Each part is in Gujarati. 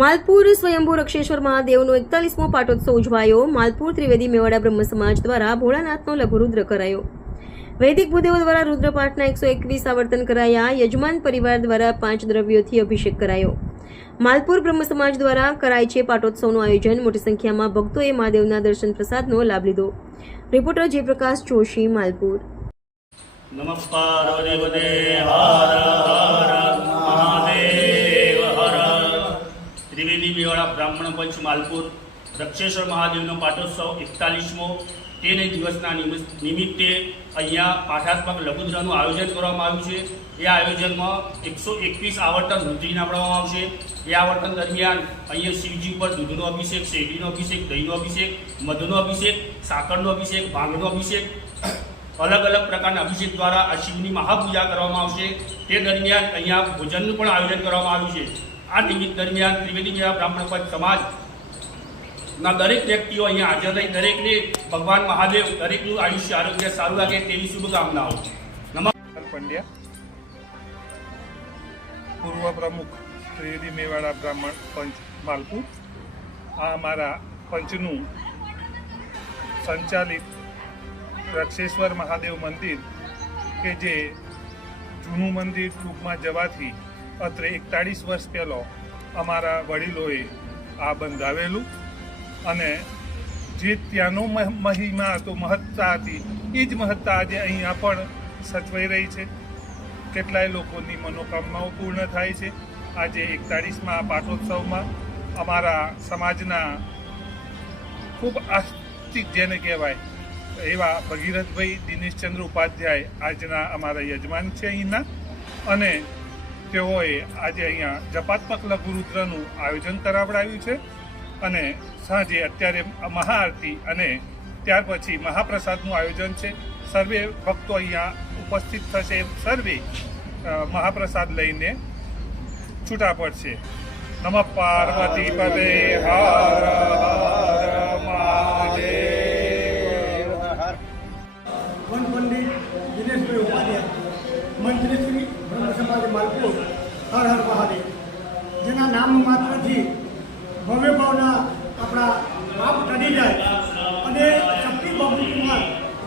માલપુર સ્વયંભૂ રક્ષેશ્વર મહાદેવનો એકતાલીસમો પાટોત્સવ ઉજવાયો. માલપુર ત્રિવેદી મેવાડા બ્રહ્મ સમાજ દ્વારા ભોળાનાથનો લઘુરુદ્ર કરાયો. વૈદિક ભૂદેવો દ્વારા રુદ્રપાઠના એકસો એકવીસ આવર્તન કરાયા. યજમાન પરિવાર દ્વારા પાંચ દ્રવ્યોથી અભિષેક કરાયો. માલપુર બ્રહ્મ સમાજ દ્વારા કરાય છે પાટોત્સવનું આયોજન. મોટી સંખ્યામાં ભક્તોએ મહાદેવના દર્શન પ્રસાદનો લાભ લીધો. રિપોર્ટર જયપ્રકાશ જોશી, માલપુર. નમઃ પાર્વતીપતે ત્રિવેદી મેવાડા બ્રાહ્મણ પંચ માલપુર, રક્ષેશ્વર મહાદેવનો પાટોત્સવ એકતાલીસમો તેને દિવસના નિમિત્તે અહીંયા પાઠાત્મક લઘુદ્રનું આયોજન કરવામાં આવ્યું છે. એ આયોજનમાં એકસો એકવીસ આવર્તન રુદ્રી નામવામાં આવશે. એ આવર્તન દરમિયાન અહીંયા શિવજી ઉપર દૂધનો અભિષેક, શેરડીનો અભિષેક, દહીંનો અભિષેક, મધનો અભિષેક, સાકરનો અભિષેક ભાંગનો અભિષેક, અલગ અલગ પ્રકારના અભિષેક દ્વારા આ શિવની મહાપૂજા કરવામાં આવશે. તે દરમિયાન અહીંયા ભોજનનું પણ આયોજન કરવામાં આવ્યું છે. આ નિમિત્ત દરમિયાન ત્રિવેદી મેળા બ્રાહ્મણ પંચ સમાજના દરેક વ્યક્તિઓ અહીંયા હાજર રહી, દરેકને ભગવાન મહાદેવ દરેકનું આયુષ્ય, આરોગ્ય સારું લાગે તેવી શુભકામનાઓ. નમસ્કાર. પંડ્યા પૂર્વ પ્રમુખ ત્રિવેદી મેવાડા બ્રાહ્મણ પંચ માલપુર. આ અમારા પંચનું સંચાલિત રક્ષેશ્વર મહાદેવ મંદિર કે જે જૂનું મંદિર ટૂંકમાં જવાથી અત્રે એકતાળીસ વર્ષ પહેલો અમારા વડીલોએ આ બંધાવેલું અને જે ત્યાંનો મહ- મહિમા હતો, મહત્તા હતી, એ જ મહત્તા આજે અહીંયા પણ સચવાઈ રહી છે. કેટલાય લોકોની મનોકામનાઓ પૂર્ણ થાય છે. આજે એકતાળીસમાં પાટોત્સવમાં અમારા સમાજના ખૂબ આસ્તિક જેને કહેવાય, એવા ભગીરથભાઈ દિનેશચંદ્ર ઉપાધ્યાય આજના અમારા યજમાન છે અહીંના. અને તેઓએ આજે અહીંયા જપાત્મક લઘુરુદ્રનું આયોજન કરાવડાવ્યું છે અને સાંજે અત્યારે મહાઆરતી અને ત્યાર પછી મહાપ્રસાદનું આયોજન છે. સર્વે ભક્તો અહીંયા ઉપસ્થિત થશે સર્વે મહાપ્રસાદ લઈને છૂટા પડશે નમઃ પાર્વતી પદે હર હર પંડિત દિનેશભાઈ ઉપાધ્યાય. મંત્રી શ્રી બ્રહ્મ સમાજ માલપુર હર હર મહાદેવ. જેના નામ માત્રથી ભવ્ય ભાવના આપણા પાપ ટળી જાય અને શક્તિ બબુમાં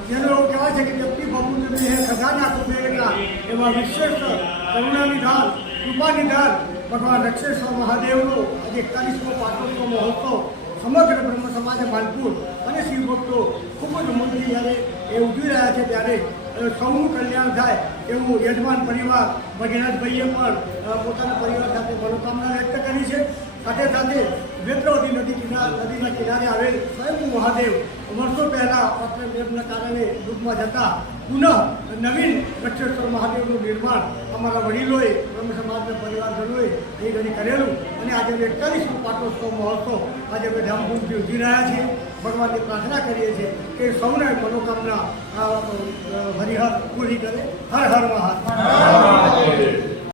જેનો એવું કહેવાય છે કે વ્યક્તિ બબુ તમે હે ખજાના કુબેરના, એવા વિશેષ કરુણા નિધાન કૃપા નિધાન ભગવાન રક્ષેશ્વર મહાદેવનો આજે એકતાલીસમો પાટોત્સવ મહોત્સવ સમગ્ર બ્રહ્મ સમાજ માલપુર અને શિવ ભક્તો ખૂબ જ ઉમંગથી જ્યારે એ ઉજવી રહ્યા છે ત્યારે સૌનું કલ્યાણ થાય એવું યજમાન પરિવાર ભગીનાથભાઈએ પણ પોતાના પરિવાર સાથે મનોકામના વ્યક્ત કરી છે. સાથે સાથે વેત્રવતી નદી કિનારા નદીના કિનારે આવેલ સ્વયં મહાદેવ વર્ષો પહેલાં પત્રદેવના કારણે દુઃખમાં જતા પુનઃ નવીન રક્ષેશ્વર મહાદેવનું નિર્માણ અમારા વડીલોએ, બ્રહ્મ સમાજના પરિવારજનોએ અહીં ઘડી કરેલું અને આજે અમે એકતાલીસમો પાટોત્સવ મહોત્સવ આજે અમે ધામધૂમથી ઉજવી રહ્યા છીએ. ભગવાનની પ્રાર્થના કરીએ છીએ. કે સૌને મનોકામના હરિહર પૂરી કરે. હર હર મહાદેવ